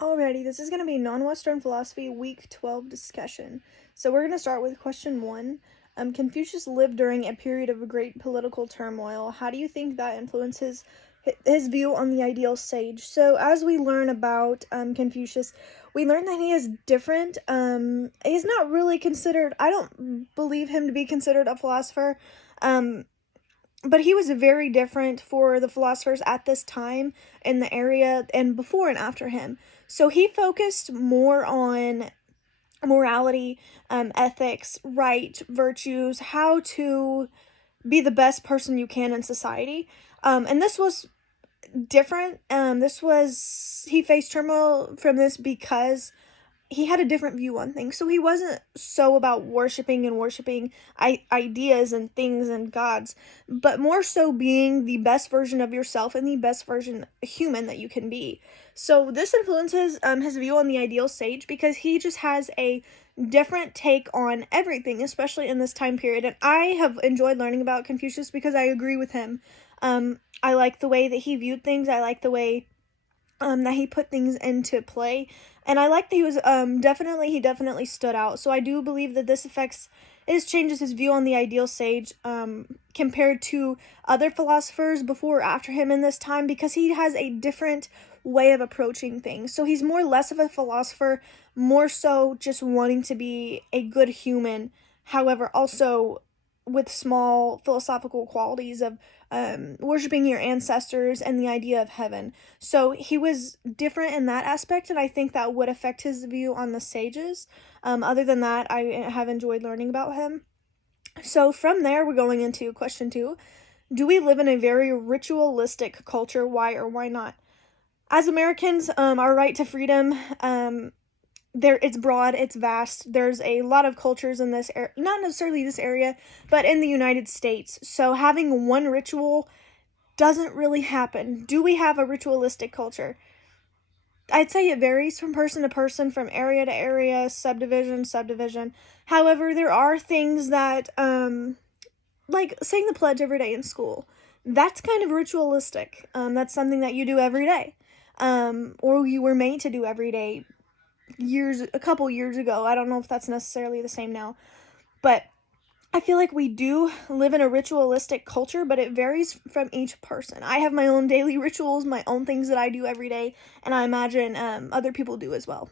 Alrighty, this is going to be Non-Western Philosophy Week 12 discussion. So we're going to start with question 1. Confucius lived during a period of great political turmoil. How do you think that influences his view on the ideal sage? So as we learn about Confucius, we learn that he is different. He's not really considered, I don't believe him to be considered a philosopher. But he was very different for the philosophers at this time in the area and before and after him. So he focused more on morality, ethics, right, virtues, how to be the best person you can in society. And this was different. He faced turmoil from this because he had a different view on things. So he wasn't so about worshiping ideas and things and gods, but more so being the best version of yourself and the best version human that you can be. So this influences his view on the ideal sage because he just has a different take on everything, especially in this time period. And I have enjoyed learning about Confucius because I agree with him. I like the way that he viewed things. I like the way that he put things into play, and I like that he was he definitely stood out. So I do believe that this changes his view on the ideal sage compared to other philosophers before or after him in this time, because he has a different way of approaching things. So he's less of a philosopher, more so just wanting to be a good human, however also with small philosophical qualities of worshiping your ancestors and the idea of heaven. So he was different in that aspect, and I think that would affect his view on the sages. Other than that, I have enjoyed learning about him. So from there, we're going into question 2. Do we live in a very ritualistic culture? Why or why not? As Americans, our right to freedom, it's broad, it's vast. There's a lot of cultures in this area, not necessarily this area, but in the United States. So having one ritual doesn't really happen. Do we have a ritualistic culture? I'd say it varies from person to person, from area to area, subdivision. However, there are things that, like saying the pledge every day in school. That's kind of ritualistic. That's something that you do every day. Or you were made to do every day a couple years ago. I don't know if that's necessarily the same now, but I feel like we do live in a ritualistic culture, but it varies from each person. I have my own daily rituals, my own things that I do every day, and I imagine other people do as well.